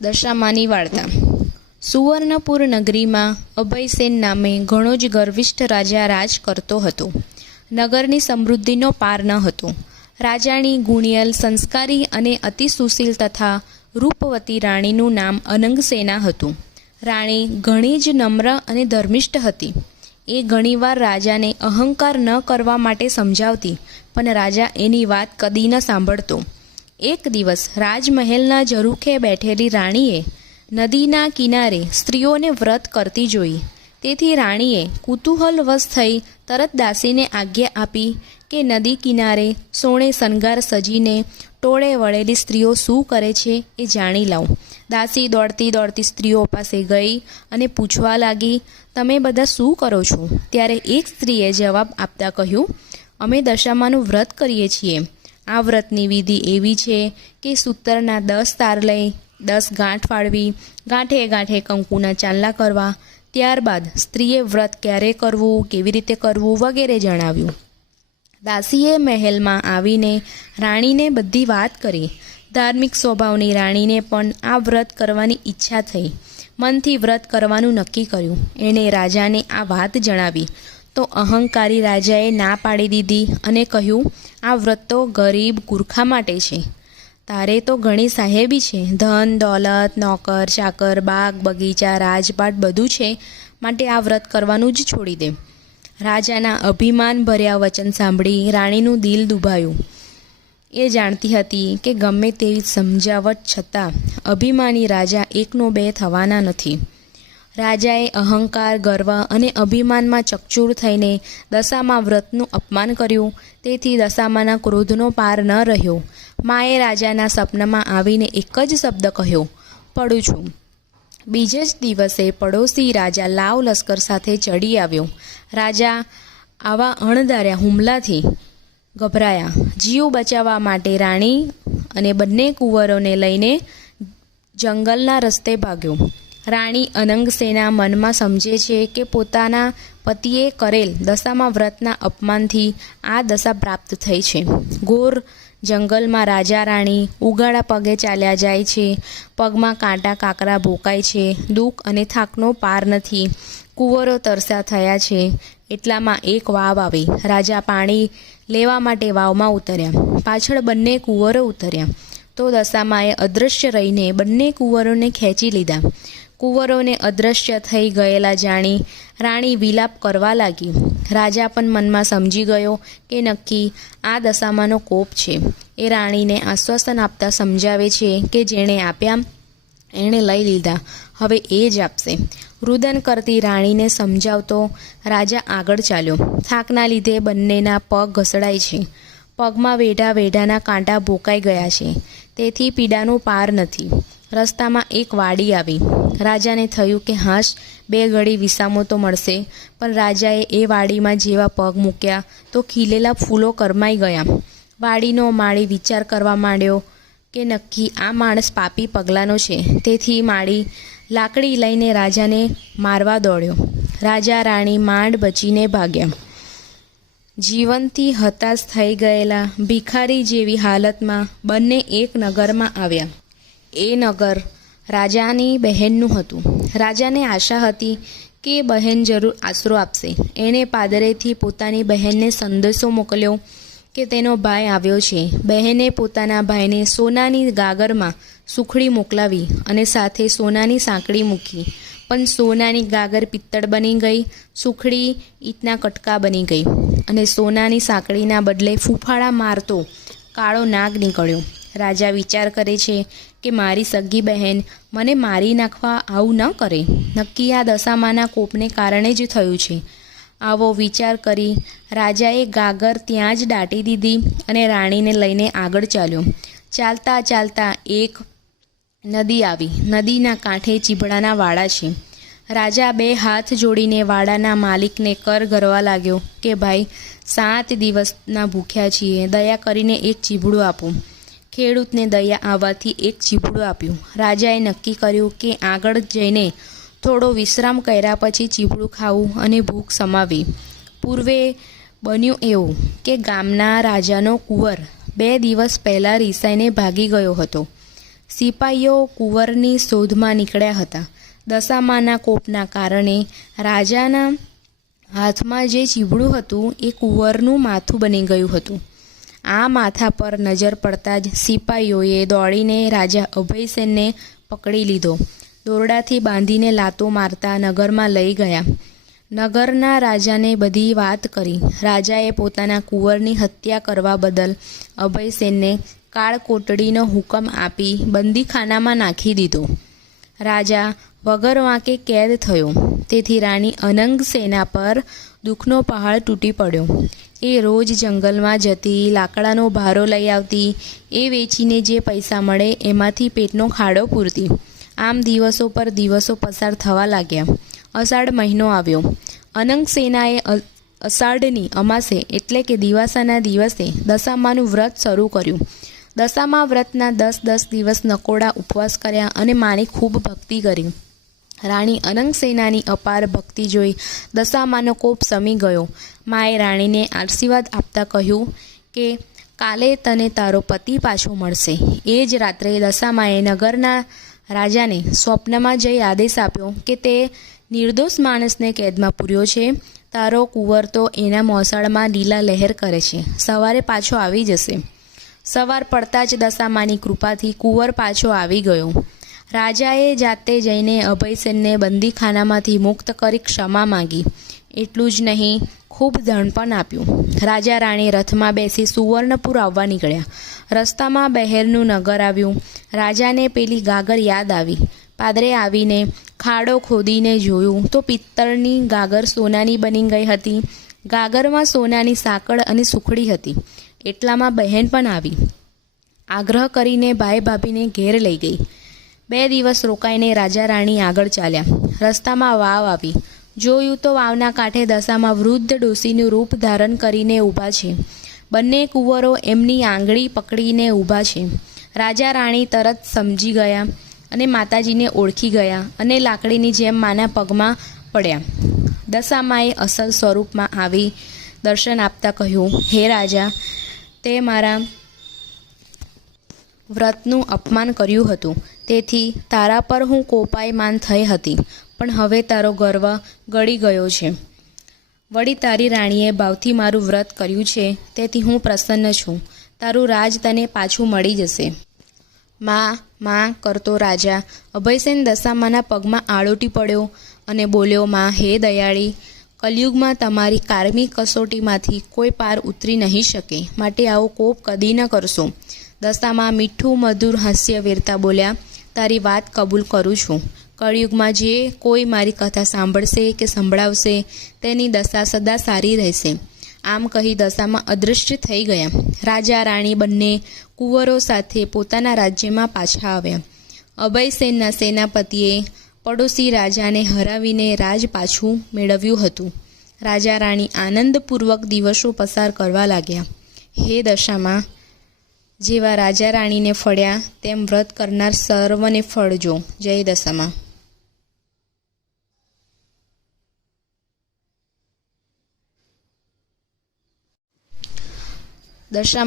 દશામાની વાર્તા. સુવર્ણપુર નગરીમાં અભયસેન નામે ઘણો જ ગર્વિષ્ઠ રાજા રાજ કરતો હતો. નગરની સમૃદ્ધિનો પાર ન હતો. રાજાની ગુણિયલ સંસ્કારી અને અતિ સુશીલ તથા રૂપવતી રાણીનું નામ અનંગસેના હતું. રાણી ઘણી જ નમ્ર અને ધર્મિષ્ઠ હતી. એ ઘણીવાર રાજાને અહંકાર ન કરવા માટે સમજાવતી, પણ રાજા એની વાત કદી ન સાંભળતો. એક દિવસ રાજમહેલના ઝરૂખે બેઠેલી રાણીએ નદીના કિનારે સ્ત્રીઓને વ્રત કરતી જોઈ. તેથી રાણીએ કુતૂહલવશ થઈ તરત દાસીને આજ્ઞા આપી કે નદી કિનારે સોણે શણગાર સજીને ટોળે વળેલી સ્ત્રીઓ શું કરે છે એ જાણી લાવ. દાસી દોડતી દોડતી સ્ત્રીઓ પાસે ગઈ અને પૂછવા લાગી, તમે બધા શું કરો છો? ત્યારે એક સ્ત્રીએ જવાબ આપતા કહ્યું, અમે દશામાનું વ્રત કરીએ છીએ. આ વ્રતની વિધિ એવી છે કે સૂતરના દસ તાર લઈ દસ ગાંઠ ફાળવી, ગાંઠે ગાંઠે કંકુના ચાંદલા કરવા, ત્યારબાદ સ્ત્રીએ વ્રત ક્યારે કરવું, કેવી રીતે કરવું વગેરે જણાવ્યું. દાસીએ મહેલમાં આવીને રાણીને બધી વાત કરી. ધાર્મિક સ્વભાવની રાણીને પણ આ વ્રત કરવાની ઈચ્છા થઈ. મનથી વ્રત કરવાનું નક્કી કર્યું. એણે રાજાને આ વાત જણાવી. તો અહંકારી રાજાએ ના પાડી દીધી અને કહ્યું, આ વ્રત તો ગરીબ ગુરખા માટે છે. તારે તો ઘણી સાહેબી છે. ધન, દોલત, નોકર, ચાકર, બાગ, બગીચા, રાજપાટ બધું છે. માટે આ વ્રત કરવાનું જ છોડી દે. રાજાના અભિમાન ભર્યા વચન સાંભળી રાણીનું દિલ દુભાયું. એ જાણતી હતી કે ગમે તેવી સમજાવટ છતાં અભિમાની રાજા એકનો બે થવાના નથી. રાજાએ અહંકાર, ગર્વ અને અભિમાનમાં ચકચૂર થઈને દશામાં વ્રતનું અપમાન કર્યું. તેથી દશામાના ક્રોધનો પાર ન રહ્યો. માએ રાજાના સપનામાં આવીને એક જ શબ્દ કહ્યો, પડું છું. બીજે જ દિવસે પડોશી રાજા લાવ લશ્કર સાથે ચડી આવ્યો. રાજા આવા અણધાર્યા હુમલાથી ગભરાયા. જીવ બચાવવા માટે રાણી અને બંને કુંવરોને લઈને જંગલના રસ્તે ભાગ્યો. રાણી અનંગસેના મનમાં સમજે છે કે પોતાના પતિએ કરેલ દશામાં વ્રતના અપમાનથી આ દશા પ્રાપ્ત થઈ છે. ઘોર જંગલમાં રાજા રાણી ઉગાડા પગે ચાલ્યા જાય છે. પગમાં કાંટા કાકરા ભોકાય છે. દુઃખ અને થાકનો પાર નથી. કુંવરો તરસા થયા છે. એટલામાં એક વાવ આવી. રાજા પાણી લેવા માટે વાવમાં ઉતર્યા. પાછળ બંને કુંવરો ઉતર્યા. તો દશામાએ અદૃશ્ય રહીને બંને કુંવરોને ખેંચી લીધા. કુંવરોને અદૃશ્ય થઈ ગયેલા જાણી રાણી વિલાપ કરવા લાગી. રાજા પણ મનમાં સમજી ગયો કે નક્કી આ દશામાંનો કોપ છે. એ રાણીને આશ્વાસન આપતા સમજાવે છે કે જેણે આપ્યા એણે લઈ લીધા. હવે એ જ આપશે. રુદન કરતી રાણીને સમજાવતો રાજા આગળ ચાલ્યો. થાકના લીધે બંનેના પગ ઘસડાય છે. પગમાં વેઢા વેઢાના કાંટા ભોકાઈ ગયા છે. તેથી પીડાનો પાર નથી. રસ્તામાં એક વાડી આવી. રાજાને થયું કે હાશ, બે ઘડી વિસામો તો મળશે, પણ રાજાએ એ વાડીમાં જેવા પગ મૂક્યા તો ખીલેલા ફૂલો કરમાઈ ગયા. વાડીનો માળી વિચાર કરવા માંડ્યો કે નક્કી આ માણસ પાપી પગલાંનો છે. તેથી માળી લાકડી લઈને રાજાને મારવા દોડ્યો. રાજા રાણી માંડ બચીને ભાગ્યા. જીવનથી હતાશ થઈ ગયેલા ભિખારી જેવી હાલતમાં બંને એક નગરમાં આવ્યા. એ નગર રાજાની બહેનનું હતું. રાજાને આશા હતી કે બહેન જરૂર આશરો આપશે. એણે પાદરેથી પોતાની બહેનને સંદેશો મોકલ્યો કે તેનો ભાઈ આવ્યો છે. બહેને પોતાના ભાઈને સોનાની ગાગરમાં સુખડી મોકલાવી અને સાથે સોનાની સાંકળી મૂકી. પણ સોનાની ગાગર પિત્તળ બની ગઈ, સુખડી ઈંટના કટકા બની ગઈ અને સોનાની સાંકળીના બદલે ફૂફાળા મારતો કાળો નાગ નીકળ્યો. રાજા વિચાર કરે છે કે મારી સગી બહેન મને મારી નાખવા આવું ન કરે. નક્કી આ દશામાના કોપને કારણે જ થયું છે. આવો વિચાર કરી રાજાએ ગાગર ત્યાં જ દાટી દીધી અને રાણીને લઈને આગળ ચાલ્યો. ચાલતા ચાલતા એક નદી આવી. નદીના કાંઠે ચીભડાના વાડા છે. રાજા બે હાથ જોડીને વાડાના માલિકને કર ગરવા લાગ્યો કે, ભાઈ, સાત દિવસના ભૂખ્યા છીએ. દયા કરીને એક ચીભડું આપો. ખેડૂતને દયા આવવાથી એક ચીભડું આપ્યું. રાજાએ નક્કી કર્યું કે આગળ જઈને થોડો વિશ્રામ કર્યા પછી ચીભડું ખાવું અને ભૂખ સમાવી પૂર્વે બન્યું એવું કે ગામના રાજાનો કુંવર બે દિવસ પહેલાં રીસાઈને ભાગી ગયો હતો. સિપાઈઓ કુંવરની શોધમાં નીકળ્યા હતા. દશામાના કોપના કારણે રાજાના હાથમાં જે ચીબડું હતું એ કુંવરનું માથું બની ગયું હતું. આ માથા પર નજર પડતા જ સિપાઈઓએ દોડીને રાજા અભયસેનને પકડી લીધો. દોરડાથી બાંધીને લાતો મારતા નગરમાં લઈ ગયા. નગરના રાજાને બધી વાત કરી. રાજાએ પોતાના કુંવરની હત્યા કરવા બદલ અભયસેનને કાળકોટડીનો હુકમ આપી બંદીખાનામાં નાખી દીધો. રાજા વગર વાંકે કેદ થયો. તેથી રાણી અનંગ સેના પર દુઃખનો પહાડ તૂટી પડ્યો. એ રોજ જંગલમાં જતી, લાકડાનો ભારો લઈ આવતી, એ વેચીને જે પૈસા મળે એમાંથી પેટનો ખાડો પૂરતી. આમ દિવસો પર દિવસો પસાર થવા લાગ્યા. અષાઢ મહિનો આવ્યો. અનંગ સેનાએ અષાઢની અમાસે એટલે કે દિવાસાના દિવસે દશામાનું વ્રત શરૂ કર્યું. દશામા વ્રતના દસ દસ દિવસ નકોડા ઉપવાસ કર્યા અને માની ખૂબ ભક્તિ કરી. રાણી અનંગ સેનાની અપાર ભક્તિ જોઈ દશામાનો કોપ સમી ગયો. માએ રાણીને આશીર્વાદ આપતા કહ્યું કે, કાલે તને તારો પતિ પાછો મળશે. એ જ રાત્રે દશામાએ નગરના રાજાને સ્વપ્નમાં જઈ આદેશ આપ્યો કે તે નિર્દોષ માણસને કેદમાં પૂર્યો છે. તારો કુંવર તો એના મોસાળમાં લીલા લહેર કરે છે. સવારે પાછો આવી જશે. સવાર પડતા જ દશામાની કૃપાથી કુંવર પાછો આવી ગયો. રાજાએ જાતે જઈને અભયસેનને બંદીખાનામાંથી મુક્ત કરી ક્ષમા માંગી. એટલું જ નહીં, ખૂબ ધન પણ આપ્યું. રાજા રાણી રથમાં બેસી સુવર્ણપુર આવવા નીકળ્યા. રસ્તામાં બહેરનું નગર આવ્યું. રાજાને પેલી ગાગર યાદ આવી. પાદરે આવીને ખાડો ખોદીને જોયું તો પિત્તળની ગાગર સોનાની બની ગઈ હતી. ગાગરમાં સોનાની સાંકળ અને સુખડી હતી. એટલામાં બહેન પણ આવી. આગ્રહ કરીને ભાઈ ભાભીને ઘેર લઈ ગઈ. બે દિવસ રોકાઈને રાજા રાણી આગળ ચાલ્યા. રસ્તામાં વાવ આવી. જોયું તો વાવના કાંઠે દશામાં વૃદ્ધ ડોસીનું રૂપ ધારણ કરીને ઊભા છે. બંને કુંવરો એમની આંગળી પકડીને ઊભા છે. રાજા રાણી તરત સમજી ગયા અને માતાજીને ઓળખી ગયા અને લાકડીની જેમ માના પગમાં પડ્યા. દશામાએ અસલ સ્વરૂપમાં આવી દર્શન આપતા કહ્યું, હે રાજા તે મારા વ્રતનું અપમાન કર્યું હતું. તેથી તારા પર હું કોપાયમાન થઈ હતી, પણ હવે તારો ગર્વ ગળી ગયો છે. વળી તારી રાણીએ ભાવથી મારું વ્રત કર્યું છે, તેથી હું પ્રસન્ન છું. તારું રાજ તને પાછું મળી જશે. માં માં, કરતો રાજા, અભયસેન દશામાના પગમાં આળોટી પડ્યો અને બોલ્યો, માં, હે દયાળી કલયુગમાં તમારી કારમી કસોટીમાંથી કોઈ પાર ઉતરી નહીં શકે. માટે આવો કોપ કદી ન કરશો. દશામાં મીઠું મધુર હાસ્ય વેરતા બોલ્યા, તારી વાત કબૂલ કરું છું. કળયુગમાં જે કોઈ મારી કથા સાંભળશે કે સંભળાવશે, તેની દશા સદા સારી રહેશે. આમ કહી દશામાં અદૃશ્ય થઈ ગયા. રાજા, રાણી બંને કુંવરો સાથે પોતાના રાજ્યમાં પાછા આવ્યા. અભયસેનના સેનાપતિએ પડોશી રાજાને હરાવીને રાજ પાછું મેળવ્યું હતું. રાજા રાણી આનંદપૂર્વક દિવસો પસાર કરવા લાગ્યા. હે દશામાં, જેવા રાજા રાણીને ફળ્યા, તેમ વ્રત કરનાર સર્વને ફળજો જય દશામાં. દશામાં